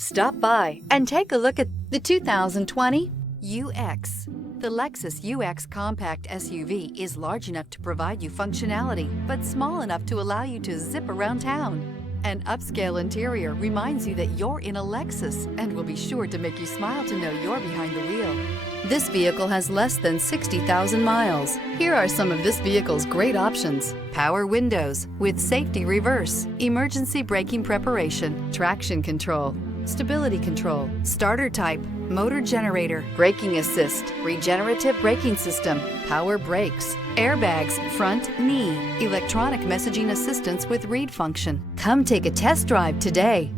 Stop by and take a look at the 2020 UX. The Lexus UX compact SUV is large enough to provide you functionality, but small enough to allow you to zip around town. An upscale interior reminds you that you're in a Lexus and will be sure to make you smile to know you're behind the wheel. This vehicle has less than 60,000 miles. Here are some of this vehicle's great options: power windows with safety reverse, emergency braking preparation, traction control, stability control, starter type, motor generator, braking assist, regenerative braking system, power brakes, airbags, front knee, electronic messaging assistance with read function. Come take a test drive today.